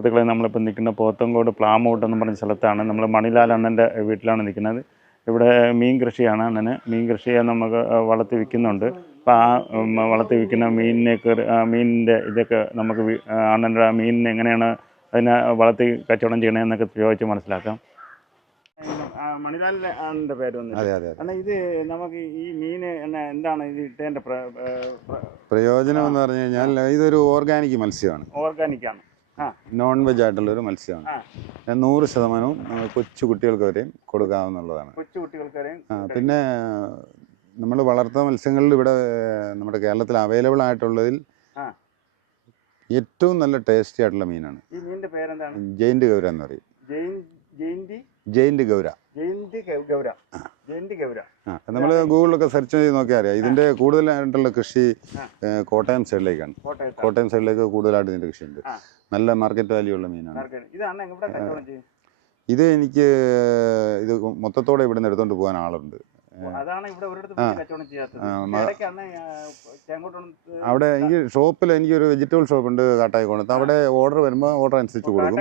സുഹൃത്തുക്കളെ നമ്മളിപ്പോൾ നിൽക്കുന്ന പോത്തങ്കോട് പ്ലാമോട്ട് എന്ന് പറഞ്ഞ സ്ഥലത്താണ്. നമ്മൾ മണിലാൽ അണ്ണന്റെ വീട്ടിലാണ് നിൽക്കുന്നത്. ഇവിടെ മീൻ കൃഷിയാണ് അണ്ണന്. മീൻ കൃഷിയെ നമുക്ക് വളർത്തി വിൽക്കുന്നുണ്ട്. അപ്പോൾ ആ വളർത്തി വിൽക്കുന്ന മീനിനെ കയറി മീനിന്റെ ഇതൊക്കെ നമുക്ക് അണ്ണന്റെ ആ മീനിനെ എങ്ങനെയാണ് അതിനെ വളർത്തി കച്ചവടം ചെയ്യണമെന്നൊക്കെ ചോദിച്ച് മനസ്സിലാക്കാം. മണിലാലിന്റെ അണ്ണന്റെ പേര് വന്നു ഇത് നമുക്ക് ഈ മീൻ എന്താണ് ഇത് ഇട്ടതിന്റെ പ്രയോജനം എന്ന് പറഞ്ഞു കഴിഞ്ഞാൽ ഇതൊരു ഓർഗാനിക് മത്സ്യമാണ്. ഓർഗാനിക്കാണ്. ആ നോൺ വെജ് ആയിട്ടുള്ള ഒരു മത്സ്യമാണ്. നൂറ് ശതമാനവും കൊച്ചു കുട്ടികൾക്ക് വരെയും കൊടുക്കാവുന്നതാണ്. പിന്നെ നമ്മൾ വളർത്തുന്ന മത്സ്യങ്ങളിൽ ഇവിടെ നമ്മുടെ കേരളത്തിൽ അവൈലബിൾ ആയിട്ടുള്ളതിൽ ഏറ്റവും നല്ല ടേസ്റ്റി ആയിട്ടുള്ള മീനാണ്. ജയിന്റ് ഗൗര എന്ന് പറയും. ജയിന്റ് ഗൗര. ജയന്തി ഗൗര. ജയന്തി ഗൗര. നമ്മൾ ഗൂഗിളിലൊക്കെ സെർച്ച് ചെയ്ത് നോക്കിയാൽ അറിയാം. ഇതിന്റെ കൂടുതലായിട്ടുള്ള കൃഷി കോട്ടയം സൈഡിലേക്കാണ്. കോട്ടയം സൈഡിലേക്ക് കൂടുതലായിട്ട് ഇതിന്റെ കൃഷിയുണ്ട്. നല്ല മാർക്കറ്റ് വാല്യൂ ഉള്ള മീനാണ്. ഇതാണ് ഇത് എനിക്ക് ഇത് മൊത്തത്തോടെ ഇവിടെ നിന്ന് എടുത്തോണ്ട് പോകാൻ ആളുണ്ട്. അതാണ് ഇവിടെ ഒരിടത്ത് ആ. കച്ചവടം ചെയ്യാത്തത്. അവിടെ എനിക്ക് ഷോപ്പിൽ എനിക്ക് ഒരു വെജിറ്റബിൾ ഷോപ്പ് ഉണ്ട് കാട്ടായിക്കോണത്ത്. അവിടെ ഓർഡർ വരുമ്പോൾ ഓർഡർ അനുസരിച്ച് കൊടുക്കും.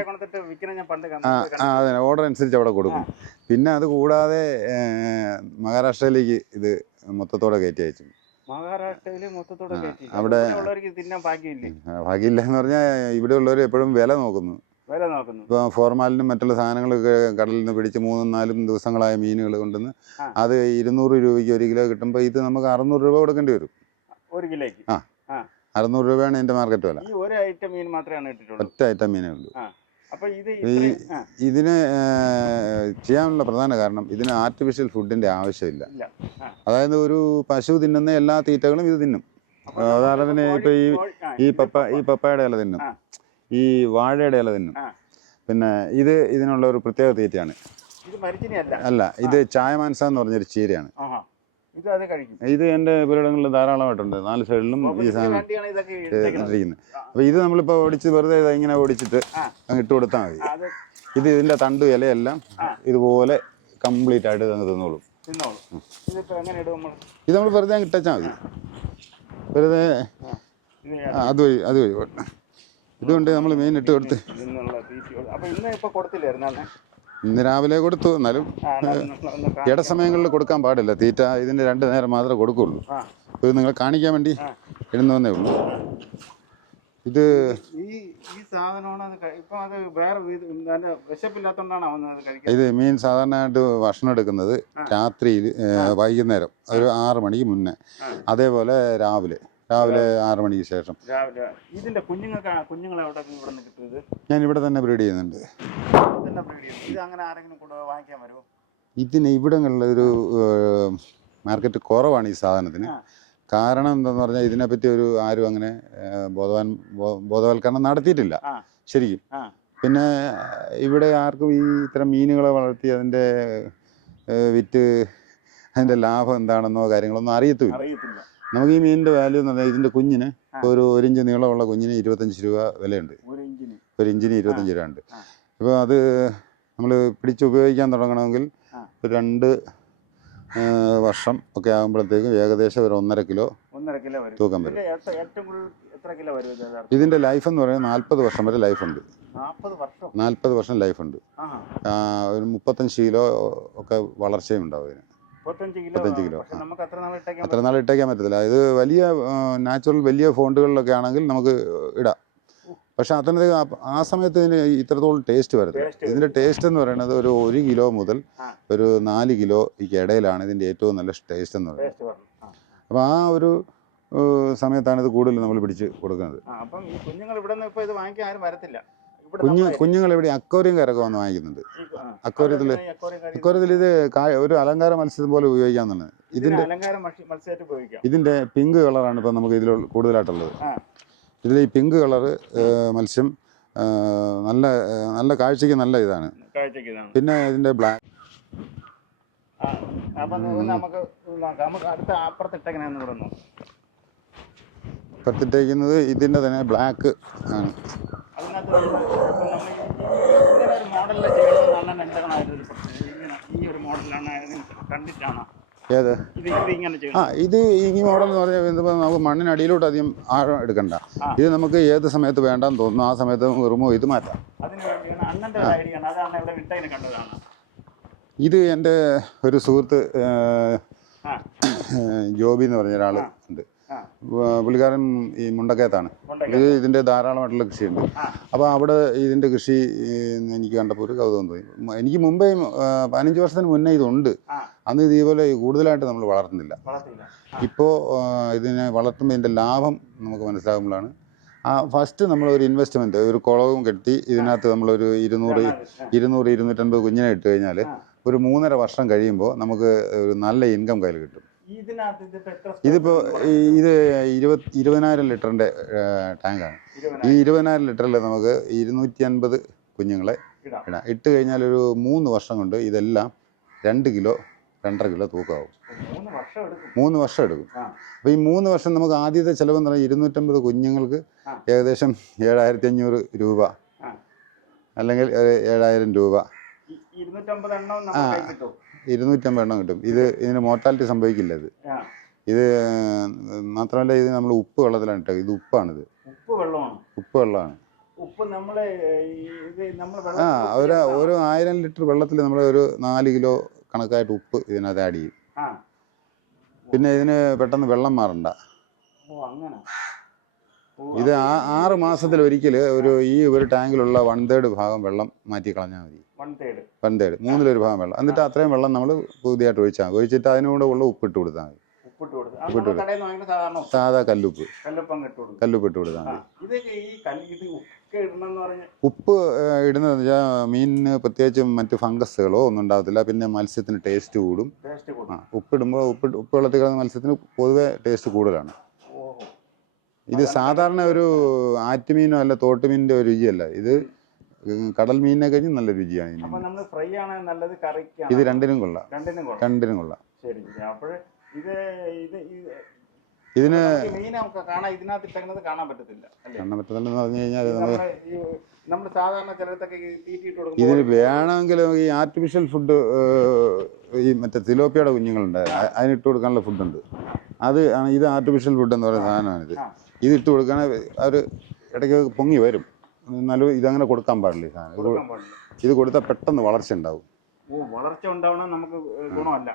ആ അതെ ഓർഡർ അനുസരിച്ച് അവിടെ കൊടുക്കും. പിന്നെ അത് കൂടാതെ മഹാരാഷ്ട്രയിലേക്ക് ഇത് മൊത്തത്തോടെ കയറ്റി അയച്ചു. അവിടെ- ഭാഗ്യമില്ല? എന്ന് പറഞ്ഞാൽ ഇവിടെ ഉള്ളവർ എപ്പോഴും വില നോക്കുന്നു. വില നോക്കുന്നു ഇപ്പോൾ ഫോർമാലിനും മറ്റുള്ള സാധനങ്ങളൊക്കെ കടലിൽ നിന്ന് പിടിച്ച് മൂന്നും നാലും ദിവസങ്ങളായ മീനുകൾ കൊണ്ടുവന്ന് അത് ഇരുന്നൂറ് രൂപയ്ക്ക് ഒരു കിലോ കിട്ടുമ്പോൾ ഇത് നമുക്ക് അറുന്നൂറ് രൂപ കൊടുക്കേണ്ടി വരും. ഒരു കിലോയ്ക്ക്? ആ. അറുന്നൂറ് രൂപയാണ് എന്റെ മാർക്കറ്റ് വില. ഒരു ഐറ്റം മീൻ ഇട്ടിട്ടുള്ളൂ ഒറ്റ ഐറ്റം മീനേ ഉള്ളൂ. ഇതിന് ചെയ്യാനുള്ള പ്രധാന കാരണം ഇതിന് ആർട്ടിഫിഷ്യൽ ഫുഡിന്റെ ആവശ്യമില്ല. അതായത് ഒരു പശു തിന്നുന്ന എല്ലാ തീറ്റകളും ഇത് തിന്നും. ഉദാഹരണത്തിന് ഇപ്പൊ ഈ- ഈ പപ്പ ഈ പപ്പായുടെ ഇല തിന്നും. ഈ വാഴയുടെ ഇല തിന്നും. പിന്നെ ഇത് ഇതിനുള്ള ഒരു പ്രത്യേക തീറ്റയാണ്. അല്ല ഇത് ചായമാൻസ എന്ന് പറഞ്ഞൊരു ചീരയാണ്. ഇത് എന്റെ പുരയിടങ്ങളിൽ ധാരാളമായിട്ടുണ്ട്. നാല് സൈഡിലും ഈ സാധനം അപ്പൊ. ഇട്ടിരിക്കുന്നത്. അപ്പോൾ ഇത് നമ്മളിപ്പോൾ ഓടിച്ച് വെറുതെ ഇങ്ങനെ ഓടിച്ചിട്ട് അങ്ങ് ഇട്ട് കൊടുത്താൽ മതി. ഇത് ഇതിന്റെ തണ്ട് ഇലയെല്ലാം ഇതുപോലെ കംപ്ലീറ്റ് ആയിട്ട് അങ്ങ് തിന്നോളും. ഇത് നമ്മൾ വെറുതെ അങ്ങ് ഇട്ടാൽ മതി. വെറുതെ അതുവഴി ആ, ഇതുകൊണ്ട് നമ്മൾ മീൻ ഇട്ട് കൊടുത്ത്. ഇന്ന് രാവിലെ കൊടുത്തു. എന്നാലും ഇടസമയങ്ങളിൽ കൊടുക്കാൻ പാടില്ല. തീറ്റ ഇതിന് രണ്ട് നേരം മാത്രമേ കൊടുക്കുള്ളൂ. ഇത് നിങ്ങൾ കാണിക്കാൻ വേണ്ടി. ഇടുന്നു വന്നേ ഉള്ളൂ. ഇത് ഇത് മീൻ സാധാരണയായിട്ട് ഭക്ഷണം എടുക്കുന്നത് രാത്രിയിൽ വൈകുന്നേരം ഒരു ആറ് മണിക്ക് മുന്നേ. അതേപോലെ രാവിലെ. രാവിലെ ആറ് മണിക്ക് ശേഷം. രാവിലെ. ഇതിന്റെ കുഞ്ഞുങ്ങൾക്ക് കുഞ്ഞുങ്ങളെ അവിടെ ഇവിടെ നിന്ന് കിട്ടുന്നത് ഞാൻ ഇവിടെ തന്നെ ബ്രീഡ് ചെയ്യുന്നുണ്ട്. തന്നെ ബ്രീഡ് ചെയ്യുന്നു. ഇത് അങ്ങനെ ആരെങ്കിലും കൂടെ വാങ്ങിക്കാൻ വരുമോ? ഇതിന് ഇവിടങ്ങളിലൊരു മാർക്കറ്റ് കുറവാണ് ഈ സാധനത്തിന്. കാരണം എന്താന്ന് പറഞ്ഞാൽ ഇതിനെപ്പറ്റി ഒരു ആരും അങ്ങനെ ബോധവാൻ ബോധവൽക്കരണം നടത്തിയിട്ടില്ല. ശരിക്കും. പിന്നെ ഇവിടെ ആർക്കും ഈ ഇത്തരം മീനുകളെ വളർത്തി അതിന്റെ വിറ്റ് അതിന്റെ ലാഭം എന്താണെന്നോ കാര്യങ്ങളൊന്നും അറിയത്തുമില്ല. അറിയത്തില്ല. നമുക്ക് ഈ മീനിന്റെ വാല്യൂ എന്ന് പറഞ്ഞാൽ ഇതിന്റെ കുഞ്ഞിന് ഒരു ഒരു ഇഞ്ച് നീളമുള്ള കുഞ്ഞിന് ഇരുപത്തഞ്ച് രൂപ വിലയുണ്ട്. ഒരു ഇഞ്ചിന് ഇരുപത്തഞ്ച് രൂപ ഉണ്ട്. ആ. അത് നമ്മൾ പിടിച്ച് ഉപയോഗിക്കാൻ തുടങ്ങണമെങ്കിൽ ഒരു രണ്ട് വർഷം ഒക്കെ ആകുമ്പോഴത്തേക്കും ഏകദേശം ഒരു ഒന്നര കിലോ ഒന്നര കിലോ വരും. തൂക്കം വരും. ഇതിന്റെ ലൈഫ് എന്ന് പറയുന്നത് നാൽപ്പത് വർഷം വരെ ലൈഫ് ഉണ്ട്. നാൽപ്പത് വർഷം? ലൈഫ് ഉണ്ട്. ഒരു മുപ്പത്തഞ്ച് കിലോ ഒക്കെ വളർച്ചയും ഉണ്ടാവും ഇതിന്. മുപ്പത്തഞ്ച് കിലോ അത്ര നാൾ ഇട്ടേക്കാൻ പറ്റത്തില്ല. ഇത് വലിയ നാച്ചുറൽ വലിയ ഫോണ്ടുകളിലൊക്കെ ആണെങ്കിൽ നമുക്ക് ഇടാം. പക്ഷെ അത്രയും ആ- സമയത്ത് ഇതിന് ഇത്രത്തോളം ടേസ്റ്റ് വരത്തില്ല. ഇതിന്റെ ടേസ്റ്റ് എന്ന് പറയുന്നത് ഒരു ഒരു കിലോ മുതൽ ഒരു നാല് കിലോ ഈ ഇടയിലാണ് ഇതിന്റെ ഏറ്റവും നല്ല ടേസ്റ്റ് എന്ന് പറയുന്നത്. അപ്പം ആ. ഒരു സമയത്താണ് ഇത് കൂടുതൽ നമ്മൾ പിടിച്ച് കൊടുക്കുന്നത്. അപ്പം ഈ കുഞ്ഞുങ്ങൾ ഇവിടെ നിന്ന് ഇപ്പോൾ ഇത് വാങ്ങിക്കാൻ ആരും വരത്തില്ല. കുഞ്ഞു കുഞ്ഞുങ്ങൾ ഇവിടെ അക്വേറിയം കാരൊക്കെ വന്ന് വാങ്ങിക്കുന്നുണ്ട് കാര്യം- അക്വേറിയത്തിൽ ഇത് ഒരു അലങ്കാര മത്സ്യം പോലെ ഉപയോഗിക്കാന്നാണ്. ഇതിന്റെ ഇതിന്റെ പിങ്ക് കളറാണ് ഇപ്പം നമുക്ക് ഇതിൽ കൂടുതലായിട്ടുള്ളത്. ഇതിൽ ഈ പിങ്ക് കളർ മത്സ്യം നല്ല നല്ല കാഴ്ചക്ക് നല്ല ഇതാണ്. പിന്നെ ഇതിന്റെ ബ്ലാക്ക് ആ, ഇതിന്റെ തന്നെ ബ്ലാക്ക് ആണ്. ഒരു മോഡലിൽ ചെയ്യണമെന്നാണ് എന്റെ ഒരു പ്രശ്നം. ഇങ്ങനെ ഈ ഒരു മോഡലാണ് അതിന് കണ്ടിട്ടാണ് ഏത്? ഇത് ഇത് ഇങ്ങനെ ആ ഇത് ഈ മോഡൽ എന്ന് പറഞ്ഞാൽ ഇതിപ്പോൾ നമുക്ക് മണ്ണിനടിയിലോട്ട് അധികം ആഴം എടുക്കണ്ട. ഇത് നമുക്ക് ഏത് സമയത്ത് വേണ്ടാന്ന് തോന്നുന്നു ആ സമയത്ത് റിമൂവ് ചെയ്ത് മാറ്റാം. ഇത് എന്റെ ഒരു സുഹൃത്ത് ജോബി എന്ന് പറഞ്ഞ ഒരാൾ വ- പുള്ളിക്കാരൻ ഈ മുണ്ടക്കയത്താണ്. ഇതിന്റെ ഇതിന്റെ ധാരാളമായിട്ടുള്ള കൃഷിയുണ്ട്. അപ്പൊ അപ്പോൾ അവിടെ ഇതിന്റെ കൃഷി എനിക്ക് കണ്ടപ്പോൾ ഒരു കൗതുകം തോന്നി. എനിക്ക് മുമ്പേ പതിനഞ്ച് വർഷത്തിന് മുന്നേ ഇതുണ്ട്. അന്ന് ഇതേപോലെ കൂടുതലായിട്ട് നമ്മൾ വളർത്തുന്നില്ല. ഇപ്പോ ഇപ്പോൾ ഇതിനെ വളർത്തുമ്പോൾ ഇതിന്റെ ലാഭം നമുക്ക് മനസ്സിലാകുമ്പോഴാണ്. ആ ഫസ്റ്റ് നമ്മൾ ഒരു ഇൻവെസ്റ്റ്മെന്റ് ഒരു കുളവും കെട്ടി ഇതിനകത്ത് നമ്മളൊരു ഇരുന്നൂറ് ഇരുന്നൂറ് ഇരുന്നൂറ്റൻപത് കുഞ്ഞിനെ ഇട്ട് കഴിഞ്ഞാൽ. ഒരു മൂന്നര വർഷം കഴിയുമ്പോൾ നമുക്ക് ഒരു നല്ല ഇൻകം കയ്യിൽ കിട്ടും. ഇതിപ്പോ ഇത് ഇരുപത് ഇരുപതിനായിരം ലിറ്ററിന്റെ ടാങ്കാണ്. ഈ ഇരുപതിനായിരം ലിറ്ററിൽ നമുക്ക് ഇരുന്നൂറ്റി അൻപത് കുഞ്ഞുങ്ങളെ ഇടാം. ഇടാം. ഇട്ട് കഴിഞ്ഞാൽ ഒരു മൂന്ന് വർഷം കൊണ്ട് ഇതെല്ലാം രണ്ട് കിലോ രണ്ടര കിലോ തൂക്കമാവും. മൂന്ന് വർഷം എടുക്കും. അപ്പൊ അപ്പോൾ ഈ മൂന്ന് വർഷം നമുക്ക് ആദ്യത്തെ ചിലവെന്ന് പറഞ്ഞാൽ ഇരുന്നൂറ്റമ്പത് കുഞ്ഞുങ്ങൾക്ക് ഏകദേശം ഏഴായിരത്തി അഞ്ഞൂറ് രൂപ. ആ. അല്ലെങ്കിൽ ഏഴായിരം രൂപ. ഈ ഇരുന്നൂറ്റമ്പത് എണ്ണം കിട്ടും. ഇത് ഇതിന് മോർട്ടാലിറ്റി സംഭവിക്കില്ല ഇത്. ഇത് മാത്രമല്ല ഇത് നമ്മൾ ഉപ്പ് വെള്ളത്തിലാണ് ഇട്ടത്. ഇത് ഉപ്പാണിത്. ഉപ്പ് വെള്ളമാണ്. ഉപ്പ് വെള്ളമാണ്. ആ ഒരു ഒരു ആയിരം ലിറ്റർ വെള്ളത്തിൽ നമ്മൾ ഒരു നാല് കിലോ കണക്കായിട്ട് ഉപ്പ് ഇതിനകത്ത് ആഡ് ചെയ്യും. പിന്നെ ഇതിന് പെട്ടെന്ന് വെള്ളം മാറണ്ട. ഇത് ആ ആറ് മാസത്തിൽ ഒരിക്കൽ ഒരു ഈ ഒരു ടാങ്കിലുള്ള വൺ തേർഡ് ഭാഗം വെള്ളം മാറ്റി കളഞ്ഞാൽ മതി. വൺ തേർഡ് മൂന്നിലൊരു ഭാഗം വെള്ളം. എന്നിട്ട് അത്രയും വെള്ളം നമ്മൾ പുതിയതായിട്ട് ഒഴിച്ചാൽ മതി. ഒഴിച്ചിട്ട് അതിനോട് ഉള്ള ഉപ്പിട്ട് കൊടുത്താൽ മതി. ഉപ്പിട്ട്. സാധാ കല്ലുപ്പ്. കല്ലുപ്പം ഇട്ട് കൊടുത്താൽ മതി. ഉപ്പ് ഇടുന്നത് ഇടുന്നതെന്ന് വെച്ചാൽ മീനിന് പ്രത്യേകിച്ചും മറ്റ് ഫംഗസുകളോ ഒന്നും ഉണ്ടാകത്തില്ല പിന്നെ മത്സ്യത്തിന് ടേസ്റ്റ് കൂടും. ആ ഉപ്പിടുമ്പോൾ ഉപ്പ് ഉപ്പ് വെള്ളത്തിൽ കിടന്ന മത്സ്യത്തിന് പൊതുവെ ടേസ്റ്റ് കൂടുതലാണ്. ഇത് സാധാരണ ഒരു ആറ്റുമീനോ അല്ല തോട്ടുമീനിന്റെ ഒരു രുചിയല്ല. ഇത് കടൽ മീനിനെ കഴിഞ്ഞ് നല്ല രുചിയാണ് ഇതിന്. ഫ്രൈ ആണ് നല്ലത് കറിക്കാണ്. ഇത് രണ്ടിനും കൊള്ളാം. രണ്ടിനും കൊള്ളാം. രണ്ടിനും കൊള്ളാം. ശരി അപ്പോൾ ഇത് ഇത് ഇത് ഇതിന് കാണാൻ ഇതിനകത്ത് ഇട്ടേക്കുന്നത് കാണാൻ പറ്റത്തില്ല പറ്റത്തില്ലെന്ന് പറഞ്ഞു കഴിഞ്ഞാൽ നമ്മൾ സാധാരണ ചിലടത്തൊക്കെ തീറ്റിയിട്ട് ഇതിന് വേണമെങ്കിൽ ഈ ആർട്ടിഫിഷ്യൽ ഫുഡ് ഈ മറ്റേ തിലോപ്പിയുടെ കുഞ്ഞുങ്ങളുണ്ട്. അതിനിട്ട് കൊടുക്കാനുള്ള ഫുഡുണ്ട് അത് ആണ് ഇത് ആർട്ടിഫിഷ്യൽ ഫുഡ് എന്ന് പറയുന്ന സാധനമാണിത്. ആ. ഇത് ഇട്ട് കൊടുക്കുകയാണെങ്കിൽ അവർ ഇടയ്ക്ക് പൊങ്ങി വരും. എന്നാലും ഇതങ്ങനെ കൊടുക്കാൻ പാടില്ല ഈ സാധനം. ഇത് കൊടുക്കാൻ കൊടുത്താൽ പെട്ടെന്ന് വളർച്ച ഉണ്ടാവും. വളർച്ച ഉണ്ടാവണം നമുക്ക് ഗുണമല്ല.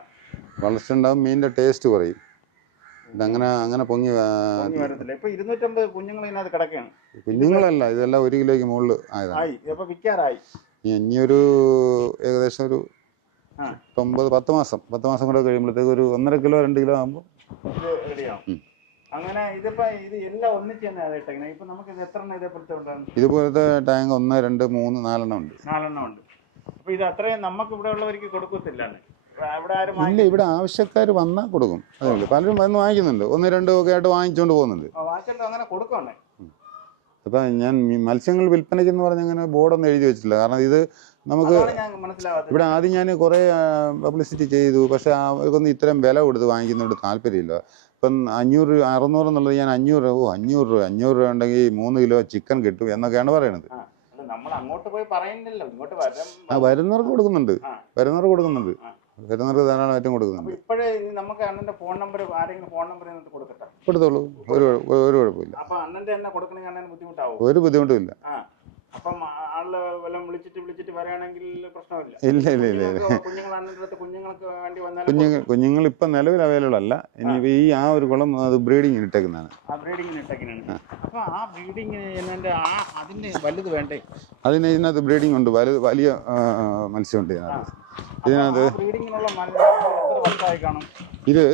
വളർച്ച ഉണ്ടാവും മീനിന്റെ ടേസ്റ്റ് കുറയും. ഇതങ്ങനെ അങ്ങനെ പൊങ്ങി കുഞ്ഞുങ്ങളല്ല ഇതെല്ലാം ഒരു കിലോയ്ക്ക് മുകളിൽ ആയതാണ്. ഇനിയൊരു ഏകദേശം ഒരു ഒമ്പത് പത്ത് മാസം. പത്ത് മാസം കൂടെ കഴിയുമ്പോഴത്തേക്ക് ഒരു ഒന്നര കിലോ രണ്ട് കിലോ ആകുമ്പോൾ. അങ്ങനെ ഇതിപ്പോ ഇത് എല്ലാം ഒന്നിച്ച് തന്നെ അത് ഇട്ടേക്കുന്നത് ഇപ്പൊ നമുക്ക് ഇത് എത്ര എണ്ണം ഇതേപോലത്തെ ഉണ്ടാകും ഇതുപോലത്തെ ടാങ്ക് ഒന്ന് രണ്ട് മൂന്ന് നാലെണ്ണം ഉണ്ട്. നാലെണ്ണം ഉണ്ട്. അപ്പൊ ഇത് അത്രയും നമുക്ക് ഇവിടെ ഉള്ളവർക്ക് കൊടുക്കത്തില്ല ഇല്ല ഇവിടെ ആവശ്യക്കാർ വന്നാൽ കൊടുക്കും. അതേ പലരും വന്ന് വാങ്ങിക്കുന്നുണ്ട്. ഒന്ന് രണ്ടും ഒക്കെ ആയിട്ട് വാങ്ങിച്ചുകൊണ്ട് പോകുന്നുണ്ട്. അങ്ങനെ കൊടുക്കണേ അപ്പം ഞാൻ മത്സ്യങ്ങൾ വിൽപ്പനയ്ക്ക് എന്ന് പറഞ്ഞ അങ്ങനെ ബോർഡൊന്നും എഴുതി വെച്ചിട്ടില്ല. കാരണം ഇത് നമുക്ക് ഇവിടെ ആദ്യം ഞാൻ കുറേ പബ്ലിസിറ്റി ചെയ്തു. പക്ഷെ അവർക്കൊന്നും ഇത്രയും വില കൊടുത്ത് വാങ്ങിക്കുന്നതുകൊണ്ട് താല്പര്യമില്ല. ഇപ്പം അഞ്ഞൂറ് രൂപ അറുന്നൂറ് എന്നുള്ളത് ഞാൻ അഞ്ഞൂറ് രൂപ ഓ അഞ്ഞൂറ് രൂപ അഞ്ഞൂറ് രൂപ ഉണ്ടെങ്കിൽ മൂന്ന് കിലോ ചിക്കൻ കിട്ടും എന്നൊക്കെയാണ് പറയണത്. ആ, വരുന്നവർക്ക് കൊടുക്കുന്നുണ്ട്. വരുന്നവർക്ക് കൊടുക്കുന്നുണ്ട്. വരുന്നവർക്ക് ധാരാളമായിട്ടും കൊടുക്കുന്നുണ്ട്. ഫോൺ നമ്പർ കൊടുത്തോളൂ. ഒരു കുഴ- ഒരു കുഴപ്പമില്ല. ഒരു ബുദ്ധിമുട്ടും ഇല്ല. അപ്പം ആൾ വല്ലതും വിളിച്ചിട്ട് വിളിച്ചിട്ട് വരാണെങ്കിൽ പ്രശ്നമില്ല. ഇല്ല ഇല്ല ഇല്ല ഇല്ല. കുഞ്ഞുങ്ങൾക്ക് വേണ്ടി വന്നാൽ കുഞ്ഞുങ്ങൾ കുഞ്ഞുങ്ങൾ ഇപ്പം നിലവിൽ അവൈലബിൾ അല്ല. ഇനി ഈ ആ ഒരു കുളം അത് ബ്രീഡിംഗ് ഇട്ടേക്കുന്നതാണ്. ആ ബ്രീഡിങ്ങിന് ഇട്ടേക്കുന്നതാണ്. അപ്പൊ ആ ബ്രീഡിംഗ് എന്നതിന്റെ ആ അതിന്റെ വലുത് വേണ്ടേ? അതിന് ഇതിനകത്ത് ബ്രീഡിംഗ് ഉണ്ട്. വലുത് വലിയ മത്സ്യമുണ്ട് ഇതിനകത്ത്. ഇതിനകത്ത് ബ്രീഡിങ്ങിനുള്ള മത്സ്യം എത്ര വർഷമായി കാണും? ഇത്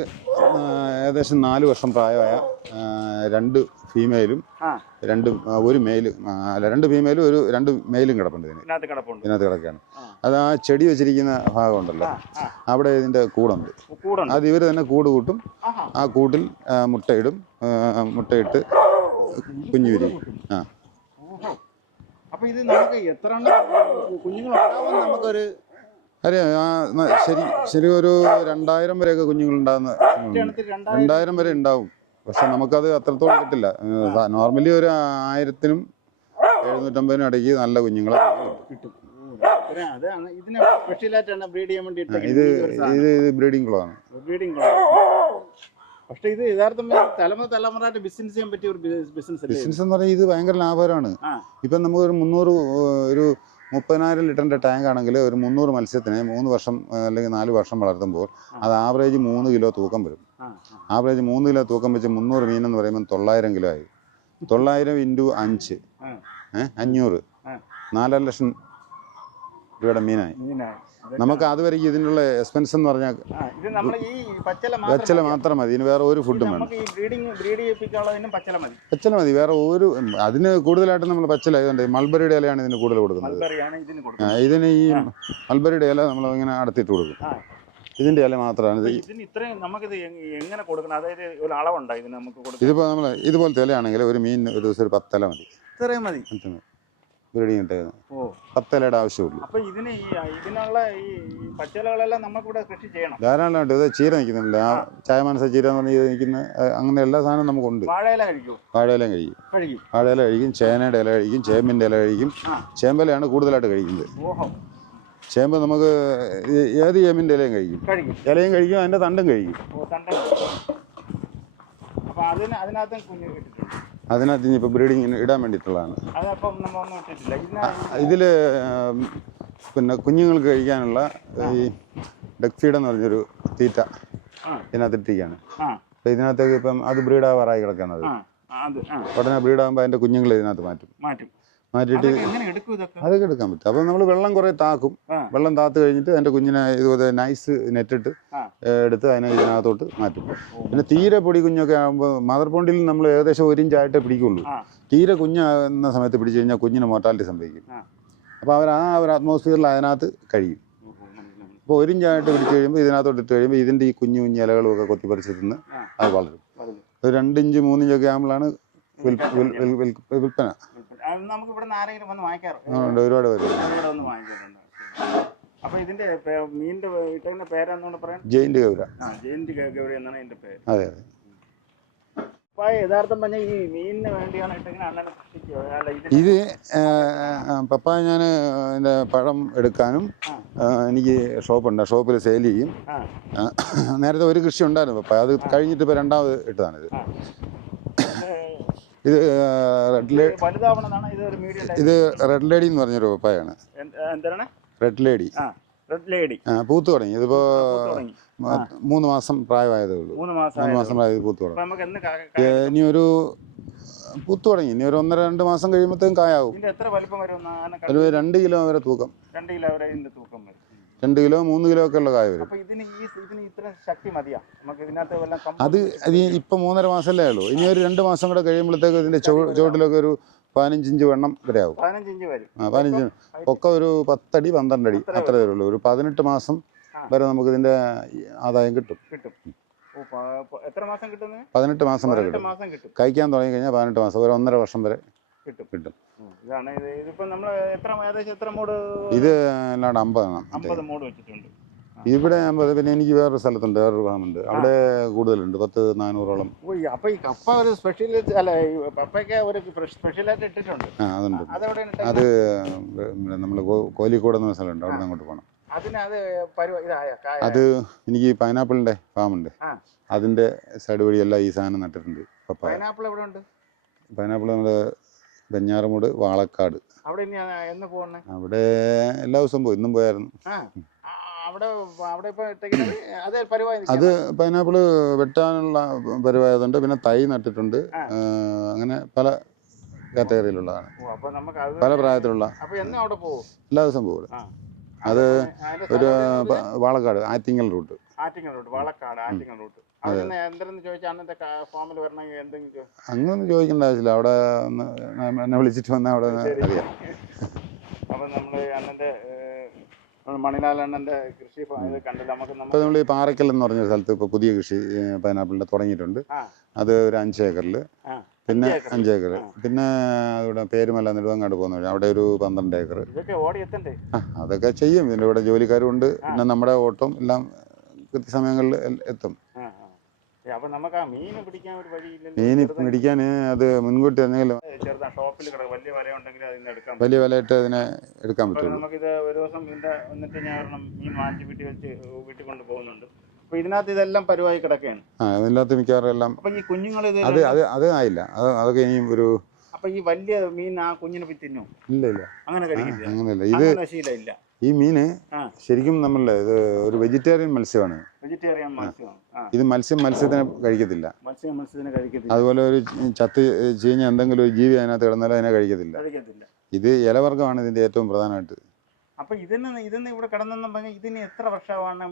ഏകദേശം നാല് വർഷം പ്രായമായ രണ്ട് ഫീമെയിലും രണ്ട് ഒരു മെയിലും അല്ല രണ്ട് ഫീമെയിലും ഒരു രണ്ട് മെയിലും കിടപ്പുണ്ട് ഇതിന്. ഇതിനകത്ത് കിടക്കുകയാണ്. അത് ആ ചെടി വെച്ചിരിക്കുന്ന ഭാഗമുണ്ടല്ലോ ആ ആ. അവിടെ ഇതിന്റെ കൂടുണ്ട്. അത് ഇവർ തന്നെ കൂട് കൂട്ടും. ആ കൂട്ടിൽ മുട്ടയിടും. മുട്ടയിട്ട് കുഞ്ഞു വിരിയും. ആ. അപ്പൊ ഇത് നമുക്ക് എത്ര കുഞ്ഞുങ്ങൾ നമുക്കൊരു അറിയാം ശരി ശരി ഒരു രണ്ടായിരം വരെയൊക്കെ കുഞ്ഞുങ്ങളുണ്ടാകുന്ന രണ്ടായിരം. വരെ ഉണ്ടാവും. പക്ഷെ നമുക്കത് അത്രത്തോളം കിട്ടില്ല. നോർമലി ഒരു ആയിരത്തിനും എഴുന്നൂറ്റമ്പതിനും ഇടയ്ക്ക് നല്ല കുഞ്ഞുങ്ങളെ കിട്ടും. ഇത് ഇത് ബ്രീഡിംഗ് പക്ഷെ ഇത് തലമുറ തലമുറയായിട്ട് ബിസിനസ് ചെയ്യാൻ പറ്റിയ ഒരു ബിസിനസ് ബിസിനസ് എന്ന് പറഞ്ഞാൽ ഇത് ഭയങ്കര ലാഭകരമാണ്. ഇപ്പൊ ഇപ്പം നമുക്ക് ഒരു മുന്നൂറ് ഒരു മുപ്പതിനായിരം ലിറ്ററിന്റെ ടാങ്ക് ആണെങ്കിൽ ഒരു മുന്നൂറ് മത്സ്യത്തിന് മൂന്ന് വർഷം അല്ലെങ്കിൽ നാല് വർഷം വളർത്തുമ്പോൾ അത് ആവറേജ് മൂന്ന് കിലോ തൂക്കം വരും. ആവറേജ് മൂന്ന് കിലോ തൂക്കം വെച്ച് മുന്നൂറ് മീൻ എന്ന് പറയുമ്പോൾ തൊള്ളായിരം കിലോ ആയി. തൊള്ളായിരം ഇന്റു അഞ്ച്. അഞ്ഞൂറ്. നാലര ലക്ഷം രൂപയുടെ മീനായി. നമുക്ക് അതുവരെ ഇതിനുള്ള എക്സ്പെൻസ് എന്ന് പറഞ്ഞാൽ പച്ചല മാത്രം മതി. ഇതിന് വേറെ ഒരു ഫുഡും വേണം പച്ചല മതി. വേറെ ഒരു അതിന് കൂടുതലായിട്ട് നമ്മൾ പച്ചല ഇതുണ്ട്. മൾബറിയുടെ ഇലയാണ് ഇതിന് കൂടുതൽ കൊടുക്കുന്നത്. ഇതിന് ഈ മൾബറിയുടെ ഇല നമ്മൾ ഇങ്ങനെ അടുത്തിട്ട് കൊടുക്കും. ഇതിന്റെ ഇല മാത്രമാണ് ഇതിപ്പോ നമ്മൾ ഇതുപോലത്തെ ഇലയാണെങ്കിൽ ഒരു മീൻ ഒരു ദിവസം ഒരു പത്തല മതി. ഇത്രയും മതി. ബ്രീഡിങ് ഇട്ടേക്കുന്നത്. പത്തലയുടെ ആവശ്യമുള്ളൂ അപ്പൊ ഇതിന് ഇതിനുള്ള ഈ പച്ചിലകളെല്ലാം നമുക്കിവിടെ കൃഷി ചെയ്യണം. ധാരാളമായിട്ട് ഇത് ചീര നിൽക്കുന്നില്ല ആ ചായമാനസ ചീര എന്ന് പറഞ്ഞാൽ ഇത് നിൽക്കുന്ന അങ്ങനെ എല്ലാ സാധനവും നമുക്കുണ്ട്. വാഴയില കഴിക്കൂ? വാഴയില കഴിക്കും. വാഴയില കഴിക്കും ചേനയുടെ ഇല കഴിക്കും ചേമ്പിന്റെ ഇല കഴിക്കും. ചേമ്പലയാണ് കൂടുതലായിട്ട് കഴിക്കുന്നത്. ചേമ്പ് നമുക്ക് ഏത് ചേമ്പിന്റെ ഇലയും കഴിക്കും. ഇലയും കഴിക്കും അതിന്റെ തണ്ടും കഴിക്കും. അതിനകത്തും കുഞ്ഞ് കിട്ടിയിട്ടുണ്ട് അതിനകത്ത് ഇനിയിപ്പോൾ ബ്രീഡിങ്ങിന് ഇടാൻ വേണ്ടിയിട്ടുള്ളതാണ്. ഇതിൽ പിന്നെ കുഞ്ഞുങ്ങൾക്ക് കഴിക്കാനുള്ള ഈ ഡക്ക് ഫീഡ് എന്ന് പറഞ്ഞൊരു തീറ്റ ഇതിനകത്തിട്ടിരിക്കുകയാണ് അപ്പോൾ ഇതിനകത്തേക്ക് ഇപ്പം അത് ബ്രീഡാവാറായി കിടക്കുന്നത്. ഉടനെ ബ്രീഡാകുമ്പോൾ അതിന്റെ കുഞ്ഞുങ്ങൾ ഇതിനകത്ത് മാറ്റും. മാറ്റും. മാറ്റിയിട്ട് അതൊക്കെ എടുക്കാൻ പറ്റും. അപ്പൊ നമ്മൾ വെള്ളം കുറേ താക്കും. വെള്ളം താത്ത് കഴിഞ്ഞിട്ട് അതിന്റെ കുഞ്ഞിനെ ഇതുപോലെ നൈസ് നെറ്റിട്ട് എടുത്ത് അതിനെ ഇതിനകത്തോട്ട് മാറ്റും. പിന്നെ തീരെ പൊടി കുഞ്ഞൊക്കെ ആകുമ്പോൾ മദർ പോണ്ടിൽ നമ്മൾ ഏകദേശം ഒരു ഇഞ്ചായിട്ടേ പിടിക്കുള്ളൂ. തീരെ കുഞ്ഞാകുന്ന സമയത്ത് പിടിച്ചു കഴിഞ്ഞാൽ കുഞ്ഞിന് മോർട്ടാലിറ്റി സംഭവിക്കും. അപ്പൊ അപ്പോൾ അവർ ആ ഒരു അറ്റ്മോസ്ഫിയറിൽ അതിനകത്ത് കഴിയും. അപ്പോൾ ഒരു ഇഞ്ചായിട്ട് പിടിച്ചു കഴിയുമ്പോൾ ഇതിനകത്തോട്ട് ഇട്ട് കഴിയുമ്പോൾ ഇതിന്റെ ഈ കുഞ്ഞു കുഞ്ഞു ഇലകളും ഒക്കെ കൊത്തിപ്പറിച്ച് തിന്ന് അത് വളരും. രണ്ടിഞ്ച് ഒരു രണ്ട് ഇഞ്ച് മൂന്ന് ഇഞ്ചൊക്കെ ആകുമ്പോഴാണ് വിൽ- വിൽ- വിൽ- വിൽ- വിൽപ്പന. നമുക്ക് ഇവിടെ നിന്ന് ആരെങ്കിലും വന്ന് വാങ്ങിക്കാറുണ്ട് ഒരുപാട് പേര് ഇവിടെ വന്ന് വാങ്ങിക്കാറുണ്ട് അപ്പൊ ഇതിന്റെ മീനിന്റെ ഇട്ടതിന്റെ പേരെന്നോട് പറയാൻ? ജയിന്റ് ഗൗര. ആ ജയന്തി ഗൗരി എന്നാണ് ഇതിന്റെ പേര്. അതെ അതെ. അപ്പൊ യഥാർത്ഥം പറഞ്ഞാൽ ഈ മീനിന് വേണ്ടിയാണ് ഇട്ടെങ്കിൽ അണ്ണനെ സൃഷ്ടിക്കുക ഇത് പപ്പ ഞാൻ എന്റെ പഴം എടുക്കാനും എനിക്ക് ഷോപ്പുണ്ട്. ഷോപ്പിൽ സെയിൽ ചെയ്യും. നേരത്തെ ഒരു കൃഷി ഉണ്ടായിരുന്നു പപ്പ. അത് കഴിഞ്ഞിട്ട് ഇപ്പോൾ രണ്ടാമത് ഇട്ടതാണിത്. ഇത് റെഡ് ഇത് റെഡ് ലേഡി എന്ന് പറഞ്ഞൊരു പപ്പായാണ് റെഡ് ലേഡി റെഡ് ലേഡി ആ, പൂത്ത് തുടങ്ങി. ഇതിപ്പോ മൂന്ന് മാസം പ്രായമായതേ ഉള്ളൂ. മൂന്ന് മാസം പ്രായത്തിൽ പൂത്ത് തുടങ്ങി. ഇനി ഒരു പൂത്ത് തുടങ്ങി. ഇനി ഒരു ഒന്നര രണ്ട് മാസം കഴിയുമ്പോഴത്തേക്കും കായാവും. ഒരു രണ്ട് കിലോ വരെ തൂക്കം. രണ്ട് കിലോ വരെ തൂക്കം വരും. രണ്ട് കിലോ മൂന്ന് കിലോ ഒക്കെ ഉള്ള കായ വരും. അത് അത് ഇപ്പം മൂന്നര മാസമല്ലേ ഉള്ളൂ. ഇനി ഒരു രണ്ട് മാസം കൂടെ കഴിയുമ്പോഴത്തേക്ക് ഇതിന്റെ ചുവ- ചുവട്ടിലൊക്കെ ഒരു പതിനഞ്ച് ഇഞ്ച് വെണ്ണം വരെ ആവും. ആ പതിനഞ്ച് ഒക്കെ ഒരു പത്തടി പന്ത്രണ്ട് അടി അത്ര വരുള്ളൂ ഒരു പതിനെട്ട് മാസം. വരെ നമുക്ക് ഇതിന്റെ ഈ ആദായം കിട്ടും. പതിനെട്ട് മാസം വരെ കിട്ടും. കഴിക്കാൻ തുടങ്ങി കഴിഞ്ഞാൽ പതിനെട്ട് മാസം ഒരു ഒന്നര വർഷം വരെ കിട്ടും. കിട്ടും. ഇതാണ് ഇത്. ഇതിപ്പോ നമ്മൾ എത്ര ഏകദേശം എത്ര മൂട് ഇത് അല്ലാണ്ട് അമ്പതാണ് അമ്പത് മൂട് വെച്ചിട്ടുണ്ട്. ഇവിടെ അമ്പത് പിന്നെ എനിക്ക് വേറൊരു സ്ഥലത്തുണ്ട് വേറൊരു ഭാഗമുണ്ട്. അവിടെ കൂടുതലുണ്ട് പത്ത് നാനൂറോളം. അപ്പൊ ഈ കപ്പ ഒരു സ്പെഷ്യൽ അല്ല കപ്പയ്ക്ക് ഒരു സ്പെഷ്യലായിട്ട് ഇട്ടിട്ടുണ്ട്. ആ അതുണ്ട്. അത്? നമ്മൾ കോലിക്കോട് എന്ന സ്ഥലമുണ്ട്. അവിടെ അങ്ങോട്ട് പോകണം അത് എനിക്ക് പൈനാപ്പിളിന്റെ ഫാമുണ്ട്. അതിന്റെ സൈഡ് വഴി എല്ലാം ഈ സാധനം നട്ടിട്ടുണ്ട് പൈനാപ്പിൾ നമ്മുടെ വെഞ്ഞാറമൂട് വാളക്കാട്. അവിടെ എന്ന് പോകണേ അവിടെ എല്ലാ ദിവസവും പോയി ഇന്നും പോയായിരുന്നു. അതേ പൈനാപ്പിൾ വെട്ടാനുള്ള പരിവായതുണ്ട് പിന്നെ തൈ നട്ടിട്ടുണ്ട്. അങ്ങനെ പല കാറ്റഗറിയിലുള്ളതാണ്. പല പ്രായത്തിലുള്ള. എല്ലാ ദിവസവും പോകും അത് ഒരു Valakkad Attingal route. Attingal route Valakkad Attingal route. അങ്ങനൊന്നും ചോദിക്കേണ്ട ആവശ്യമില്ല. അവിടെ എന്നെ വിളിച്ചിട്ട് വന്നാൽ അവിടെ അറിയാം. നമ്മൾ ഈ പാറയ്ക്കൽ എന്ന് പറഞ്ഞ സ്ഥലത്ത് ഇപ്പൊ പുതിയ കൃഷി പൈനാപ്പിളിന്റെ തുടങ്ങിയിട്ടുണ്ട്. അത് ഒരു അഞ്ച് ഏക്കറിൽ പിന്നെ അഞ്ച് ഏക്കർ പിന്നെ ഇവിടെ പേരുമല്ല നെടുവങ്ങാട് പോകുന്ന വഴി. അവിടെ ഒരു പന്ത്രണ്ട് ഏക്കർ ആ അതൊക്കെ ചെയ്യും. ഇതിന്റെ ഇവിടെ ജോലിക്കാരും ഉണ്ട്. പിന്നെ നമ്മുടെ ഓട്ടം എല്ലാം കൃത്യസമയങ്ങളിൽ എത്തും. അപ്പൊ നമുക്ക് ആ മീൻ പിടിക്കാൻ ഒരു വഴിയില്ല മീൻ പിടിക്കാൻ അത് മുൻകൂട്ടി എന്തെങ്കിലും ഷോപ്പിൽ കിടക്കും വലിയ വല ഉണ്ടെങ്കിൽ അതിന് എടുക്കാം വലിയ വിലയിട്ട് അതിനെ എടുക്കാൻ പറ്റും നമുക്ക് നമുക്കിത് ഒരു ദിവസം ഇതിന്റെ വന്നിട്ട് ഞാൻ ഒരെണ്ണം മീൻ വാങ്ങിച്ച് വീട്ടിൽ വെച്ച് വീട്ടിൽ കൊണ്ട് പോകുന്നുണ്ട് അപ്പൊ ഇതിനകത്ത് ഇതെല്ലാം പരുവായി കിടക്കുകയാണ് ആ അതിനകത്ത് മിക്കവാറും എല്ലാം അപ്പൊ ഈ കുഞ്ഞുങ്ങൾ ഇത് അത് അത് അത് ആയില്ല. അത് അതൊക്കെ ഇനിയും ഒരു അപ്പൊ ഈ വലിയ മീൻ ആ കുഞ്ഞിനെ പോയി തിന്നും. ഇല്ല ഇല്ല. അങ്ങനെ കഴിക്കില്ല. അങ്ങനെയല്ല. ഇത് ശീലമില്ല. ഈ മീന് ശരിക്കും നമ്മളുടെ ഇത് ഒരു വെജിറ്റേറിയൻ മത്സ്യമാണ്. വെജിറ്റേറിയൻ മത്സ്യമാണ് ഇത് മത്സ്യം മത്സ്യത്തിനെ കഴിക്കത്തില്ല. മത്സ്യം മത്സ്യത്തിനെ കഴിക്കത്തില്ല. അതുപോലെ ഒരു ചത്ത് ചീഞ്ഞ എന്തെങ്കിലും ഒരു ജീവി അതിനകത്ത് കിടന്നാലും അതിനെ കഴിക്കത്തില്ല. കഴിക്കത്തില്ല. ഇത് ഇലവർഗമാണ് ഇതിന്റെ ഏറ്റവും പ്രധാനമായിട്ട്. അപ്പൊ ഇതിന് ഇതിന് ഇവിടെ കിടന്നെന്നും പറഞ്ഞാൽ ഇതിന് എത്ര വർഷമാണ്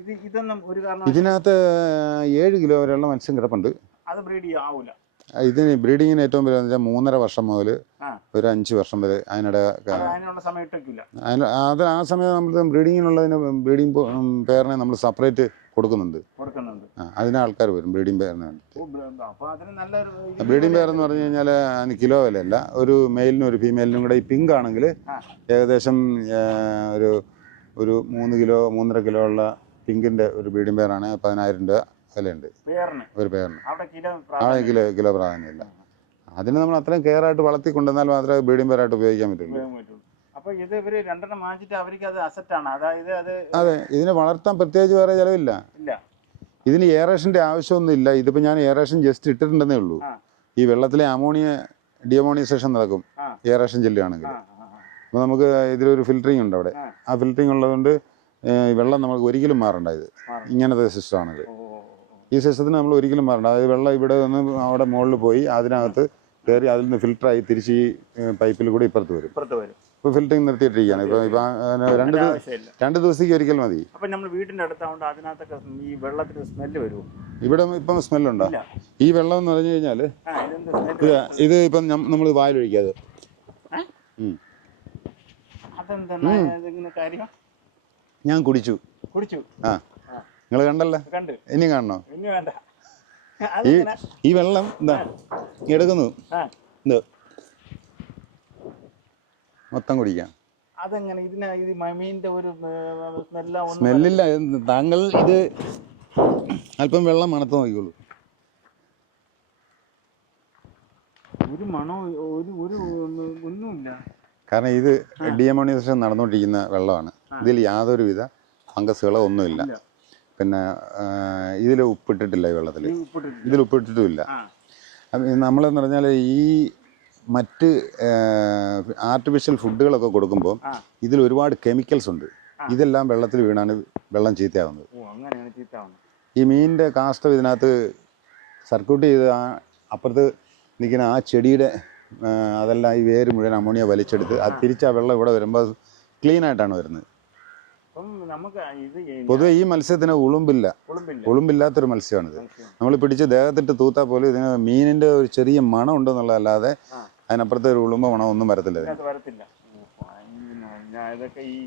ഇത് ഇതൊന്നും ഒരു കാരണം ഇതിനകത്ത് ഏഴ് കിലോ വരെയുള്ള മത്സ്യം കിടപ്പുണ്ട്. അത് ബ്രീഡ് ആവൂല ഇതിന് ബ്രീഡിങ്ങിന് ഏറ്റവും വലിയ വെച്ചാൽ മൂന്നര വർഷം മുതൽ ഒരു അഞ്ച് വർഷം വരെ അതിനിടെ അത് അതിന് ആ സമയം നമ്മൾ ബ്രീഡിങ്ങിനുള്ളതിന് ബ്രീഡിംഗ് പേരിനെ നമ്മൾ സെപ്പറേറ്റ് കൊടുക്കുന്നുണ്ട്. അതിന് ആൾക്കാർ വരും ബ്രീഡിംഗ് പേരിന് ബ്രീഡിംഗ് പെയർ എന്ന് പറഞ്ഞു കഴിഞ്ഞാൽ അതിന് കിലോ വിലയല്ല. ഒരു മെയിലിനും ഒരു ഫീമെയിലിനും കൂടെ ഈ പിങ്ക് ആണെങ്കിൽ ഏകദേശം ഒരു ഒരു മൂന്ന് കിലോ മൂന്നര കിലോ ഉള്ള പിങ്കിന്റെ ഒരു ബ്രീഡിംഗ് പേരാണ് പതിനായിരം രൂപ. വിലയുണ്ട് ഒരു പേരിന്. അവിടെ കിലോ ആ കിലോ കിലോ പ്രാധാന്യമില്ല. അതിന് നമ്മൾ അത്രയും കെയർ ആയിട്ട് വളർത്തി കൊണ്ടുവന്നാൽ മാത്രമേ ബ്രീഡിംഗ് പേരായിട്ട് ഉപയോഗിക്കാൻ പറ്റുള്ളൂ. അപ്പോൾ അപ്പൊ ഇത് ഇവർ രണ്ടെണ്ണം വാങ്ങിച്ചിട്ട് അവർക്ക് അത് അസറ്റാണ് അതായത് അത് അതെ ഇതിനെ വളർത്താൻ പ്രത്യേകിച്ച് വേറെ ചിലവില്ല. ഇല്ല. ഇതിന് എയറേഷന്റെ ആവശ്യമൊന്നുമില്ല. ഇതിപ്പോൾ ഞാൻ എയറേഷൻ ജസ്റ്റ് ഇട്ടിട്ടുണ്ടെന്നേ ഉള്ളൂ. ഈ വെള്ളത്തിലെ അമോണിയ ഡിയമോണിയസേഷൻ നടക്കും. എയറേഷൻ ചെല്ലുകയാണെങ്കിൽ. അപ്പോൾ നമുക്ക് ഇതിലൊരു ഫിൽറ്ററിംഗ് ഉണ്ട് അവിടെ. ആ. ഫിൽറ്ററിങ് ഉള്ളതുകൊണ്ട് വെള്ളം നമുക്ക് ഒരിക്കലും മാറണ്ട ഇത്. ഇങ്ങനത്തെ സിസ്റ്റമാണിത് ഓ. ഈ സിസ്റ്റത്തിന് നമ്മൾ ഒരിക്കലും മാറണ്ട. അതായത് വെള്ളം ഇവിടെ നിന്ന് അവിടെ മുകളിൽ പോയി അതിനകത്ത് കയറി അതിൽ നിന്ന് ഫിൽറ്ററായി തിരിച്ച് ഈ പൈപ്പിൽ കൂടി ഇപ്പുറത്ത് വരും. ഇപ്പോൾ ഫിൽറ്ററിംഗ് നിർത്തിയിട്ടിരിക്കുകയാണ്. ഇപ്പോൾ ഇപ്പൊ രണ്ട് രണ്ട് ദിവസത്തേക്ക് ഒരിക്കൽ മതി. അപ്പൊ നമ്മൾ വീടിന്റെ അടുത്താവുകൊണ്ട് അതിനകത്തൊക്കെ ഈ വെള്ളത്തിന് സ്മെല്ല് വരുമോ ഇവിടെ ഇപ്പം സ്മെല്ലുണ്ടോ ഈ വെള്ളം എന്ന് പറഞ്ഞു കഴിഞ്ഞാൽ സ്മെല്ല് ഇത് ഇപ്പം നമ്മൾ വായിലൊഴിക്കാതെ ഞാൻ കുടിച്ചു. കുടിച്ചു? ആ. നിങ്ങൾ കണ്ടല്ലോ? ഇനിയും ഇനി കാണണോ ഈ ഈ വെള്ളം എന്താ എടുക്കുന്നു. മൊത്തം കുടിക്കാം. അതെങ്ങനെ? ഇതിന് ഇത് മീനിന്റെ ഒരു സ്മെല്ലില്ല താങ്കൾ ഇത് അല്പം വെള്ളം മണത്ത് നോക്കിക്കോളൂ. ഒരു മണോ ഒരു ഒരു ഒന്നുമില്ല. കാരണം ഇത് ഡിയമോണിയേഷൻ നടന്നുകൊണ്ടിരിക്കുന്ന വെള്ളമാണ്. ഇതിൽ യാതൊരുവിധ ഫംഗസുകളോ ഒന്നുമില്ല. പിന്നെ ഇതിൽ ഉപ്പിട്ടിട്ടില്ല ഈ വെള്ളത്തിൽ. ഇതിൽ ഉപ്പിട്ടിട്ടുമില്ല. നമ്മളെന്ന് പറഞ്ഞാൽ ഈ മറ്റ് ആർട്ടിഫിഷ്യൽ ഫുഡുകളൊക്കെ കൊടുക്കുമ്പോൾ. ഇതിൽ ഒരുപാട് കെമിക്കൽസ് ഉണ്ട്. ഇതെല്ലാം വെള്ളത്തിൽ വീണാണ് വെള്ളം ചീത്തയാവുന്നത്. ഈ മീനിന്റെ കാഷ്ടം ഇതിനകത്ത് സർക്യൂട്ട് ചെയ്ത് ആ അപ്പുറത്ത് നിൽക്കുന്ന ആ ചെടിയുടെ അതെല്ലാം ഈ വേര് മുഴുവൻ അമോണിയ വലിച്ചെടുത്ത് അത് തിരിച്ച് ആ വെള്ളം ഇവിടെ വരുമ്പോൾ ക്ലീൻ ആയിട്ടാണ് വരുന്നത്. അപ്പം നമുക്ക് ഇത് പൊതുവെ ഈ മത്സ്യത്തിന് ഉളുമ്പില്ല. കുളുമ്പില്ല ഉളുമ്പില്ലാത്തൊരു മത്സ്യമാണിത്. നമ്മൾ പിടിച്ച് ദേഹത്തിട്ട് തൂത്താൽ പോലും ഇതിന് മീനിന്റെ ഒരു ചെറിയ മണം ഉണ്ടെന്നുള്ളതല്ലാതെ. അതിനപ്പുറത്തെ ഒരു ഉളുമ്പ മണം ഒന്നും വരത്തില്ല വരത്തില്ല.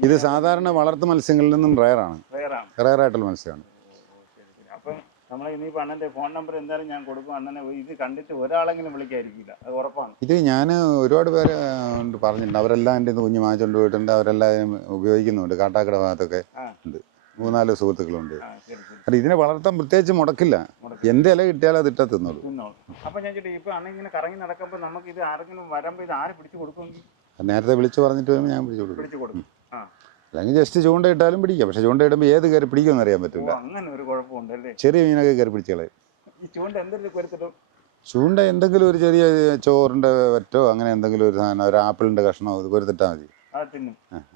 ഇത് സാധാരണ വളർത്തു മത്സ്യങ്ങളിൽ നിന്നും റയറാണ് റയറായിട്ടുള്ള മത്സ്യമാണ്. നമ്മൾ ഇനിയിപ്പോൾ അണ്ണന്റെ ഫോൺ നമ്പർ എന്തായാലും ഞാൻ കൊടുക്കും. അണ്ണനെ ഇത് കണ്ടിട്ട് ഒരാളെങ്കിലും വിളിക്കായിരിക്കില്ല. അത് ഉറപ്പാണ്. ഇത് ഞാൻ ഒരുപാട് പേര് പറഞ്ഞിട്ടുണ്ട്. അവരെല്ലാം എന്റെ കുഞ്ഞു വാങ്ങിച്ചുകൊണ്ട് പോയിട്ടുണ്ട്. അവരെല്ലാം ഇതിനെ ഉപയോഗിക്കുന്നുണ്ട്. കാട്ടാക്കട ഭാഗത്തൊക്കെ. ഉണ്ട്. മൂന്നാൽ സുഹൃത്തുക്കളുണ്ട്. കാരണം ഇതിനെ വളർത്താൻ പ്രത്യേകിച്ച് മുടക്കില്ല. എന്റെ എന്ത് ഇല കിട്ടിയാലും അത് ഇട്ടാ തിന്നോളൂ. തിന്നോളൂ. അപ്പം ഞാൻ ചേട്ടാ ഇപ്പം അണ്ണൻ ഇങ്ങനെ കറങ്ങി നടക്കുമ്പോൾ നമുക്ക് ഇത് ആരെങ്കിലും വരുമ്പോൾ ഇത് ആര് പിടിച്ച് കൊടുക്കുമെങ്കിൽ നേരത്തെ വിളിച്ചു പറഞ്ഞിട്ട് വരുമ്പോൾ ഞാൻ പിടിച്ചു കൊടുക്കും. പിടിച്ച് കൊടുക്കും. അല്ലെങ്കിൽ ജസ്റ്റ് ചൂണ്ടയിട്ടാലും പിടിക്കാം. പക്ഷെ ചൂണ്ട ഇടുമ്പോൾ ഏത് കയറി പിടിക്കുമെന്ന് അറിയാൻ പറ്റില്ല. അങ്ങനെ ഒരു ചെറിയ മീനൊക്കെ കയറി പിടിച്ച് ഈ ചൂണ്ട എന്തെങ്കിലും ചൂണ്ട എന്തെങ്കിലും ഒരു ചെറിയ ചോറിന്റെ വറ്റോ അങ്ങനെ എന്തെങ്കിലും ഒരു സാധനം ഒരു ആപ്പിളിന്റെ കഷ്ണമോ ഇത് കൊരുത്തിട്ടാൽ മതി.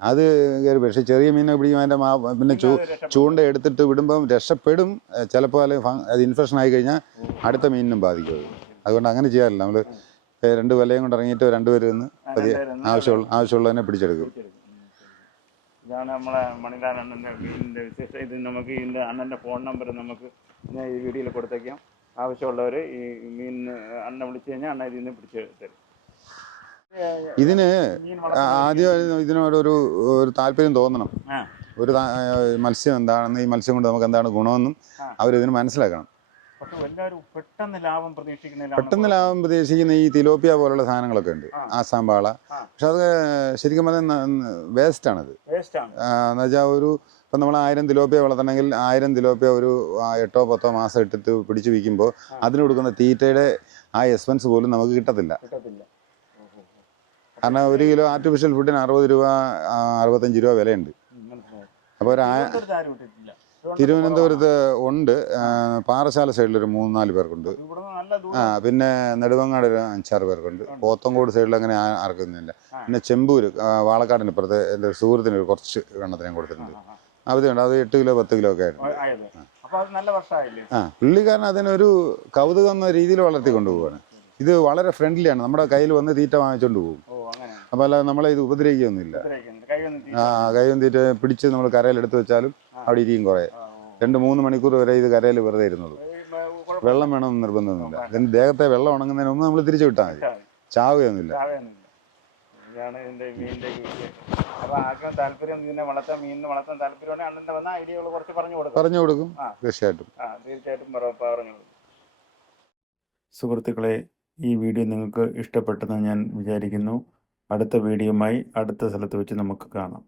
അത് കയറി പക്ഷെ ചെറിയ മീനെ പിടിക്കും അതിന്റെ മാ പിന്നെ ചൂണ്ട എടുത്തിട്ട് വിടുമ്പം രക്ഷപ്പെടും. ചിലപ്പോൾ അല്ലെങ്കിൽ അത് ഇൻഫെക്ഷൻ ആയി കഴിഞ്ഞാൽ അടുത്ത മീനിനും ബാധിക്കും അതുകൊണ്ട് അങ്ങനെ ചെയ്യാറില്ല. നമ്മൾ രണ്ട് വലയും കൊണ്ട് ഇറങ്ങിയിട്ട് രണ്ടുപേരും നിന്ന് ആവശ്യമുള്ള ആവശ്യമുള്ളതിനെ പിടിച്ചെടുക്കും. ഇതാണ് നമ്മളെ മണിലാൽ അണ്ണന്റെ വീടിന്റെ വിശേഷം. ഇത് നമുക്ക് ഇതിന്റെ അണ്ണന്റെ ഫോൺ നമ്പർ നമുക്ക് ഞാൻ ഈ വീഡിയോയിൽ കൊടുത്തേക്കാം. ആവശ്യമുള്ളവർ ഈ മീൻ അണ്ണനെ വിളിച്ചു കഴിഞ്ഞാൽ അണ്ണ ഇതിൽ നിന്ന് പിടിച്ച് തരും. ഇതിന് ആദ്യം ഇതിനോടൊരു ഒരു താല്പര്യം തോന്നണം. ഒരു മത്സ്യം എന്താണെന്ന് ഈ മത്സ്യം കൊണ്ട് നമുക്ക് എന്താണ് ഗുണമെന്നും. അവരിതിന് മനസ്സിലാക്കണം. പക്ഷെ എല്ലാവരും പെട്ടെന്ന് ലാഭം പ്രതീക്ഷിക്കുന്നതിലാണ് പെട്ടെന്ന് ലാഭം പ്രതീക്ഷിക്കുന്ന ഈ തിലോപ്പിയ പോലുള്ള സാധനങ്ങളൊക്കെ ഉണ്ട്. ആസാം വാള. പക്ഷെ അത് ശരിക്കും പറഞ്ഞാൽ വേസ്റ്റാണത്. വേസ്റ്റാണ് എന്നുവെച്ചാൽ ഒരു ഇപ്പം നമ്മൾ ആയിരം തിലോപ്പിയ വളർത്തണമെങ്കിൽ ആയിരം തിലോപ്പിയ ഒരു എട്ടോ പത്തോ മാസം ഇട്ടിട്ട് പിടിച്ചു വിൽക്കുമ്പോൾ അതിന് കൊടുക്കുന്ന തീറ്റയുടെ ആ എക്സ്പെൻസ് പോലും നമുക്ക് കിട്ടത്തില്ല. കാരണം ഒരു കിലോ ആർട്ടിഫിഷ്യൽ ഫുഡിന് അറുപത് രൂപ അറുപത്തഞ്ച് രൂപ വിലയുണ്ട്. അപ്പോൾ ഒരു തിരുവനന്തപുരത്ത് ഉണ്ട്. പാറശാല സൈഡിൽ ഒരു മൂന്ന് നാല് പേർക്കുണ്ട് ആ പിന്നെ നെടുവങ്ങാട് ഒരു അഞ്ചാറ് പേർക്കുണ്ട്. പോത്തങ്കോട് സൈഡിൽ അങ്ങനെ ആർക്കൊന്നുമില്ല പിന്നെ ചെമ്പൂർ വാളക്കാടിന് ഇപ്പുറത്തെ എന്റെ ഒരു സുഹൃത്തിന് ഒരു കുറച്ച് എണ്ണത്തിന് ഞാൻ കൊടുത്തിട്ടുണ്ട്. അവധിയുണ്ട് അത് എട്ട് കിലോ പത്ത് കിലോ ഒക്കെ ആയിരുന്നു ആ പുള്ളിക്കാരൻ അതിനൊരു കൗതുകം എന്ന രീതിയിൽ വളർത്തി കൊണ്ടുപോവാണ്. ഇത് വളരെ ഫ്രണ്ട്ലിയാണ് നമ്മുടെ കയ്യിൽ വന്ന് തീറ്റ വാങ്ങിച്ചുകൊണ്ട് പോകും. അപ്പോൾ അല്ലാതെ നമ്മളെ ഇത് ഉപദ്രവിക്കുകയൊന്നുമില്ല ഒന്ന് ആ കൈ വന്ന് തീറ്റ പിടിച്ച് നമ്മൾ കരയിൽ എടുത്തു വെച്ചാലും അവിടെ ഇരിക്കും കുറേ. രണ്ട് മൂന്ന് മണിക്കൂർ വരെ ഇത് കരയിൽ വെറുതെ ഇരുന്നുള്ളൂ വെള്ളം വേണമെന്ന് നിർബന്ധമൊന്നുമില്ല. അതിന് ദേഹത്തെ വെള്ളം ഉണങ്ങുന്നതിന് മുമ്പ് നമ്മൾ തിരിച്ചു വിട്ടാൽ മതി. ചാവുകയൊന്നുമില്ല. ചാവയൊന്നുമില്ല. ഇതാണ് ഇതിന്റെ മീനിന്റെ രീതി. അപ്പൊ ആർക്കും താല്പര്യം ഇതിനെ വളർത്താൻ മീനിനെ വളർത്താൻ താല്പര്യമുണ്ടെങ്കിൽ അണ്ണന്റെ വന്ന ഐഡിയകൾ കുറച്ച് പറഞ്ഞു കൊടുക്കും. പറഞ്ഞു കൊടുക്കും. തീർച്ചയായിട്ടും. ആ തീർച്ചയായിട്ടും പറഞ്ഞു കൊടുക്കും. സുഹൃത്തുക്കളെ ഈ വീഡിയോ നിങ്ങൾക്ക് ഇഷ്ടപ്പെട്ടെന്ന് ഞാൻ വിചാരിക്കുന്നു. അടുത്ത വീഡിയോയുമായി അടുത്ത സ്ഥലത്ത് വെച്ച് നമുക്ക് കാണാം.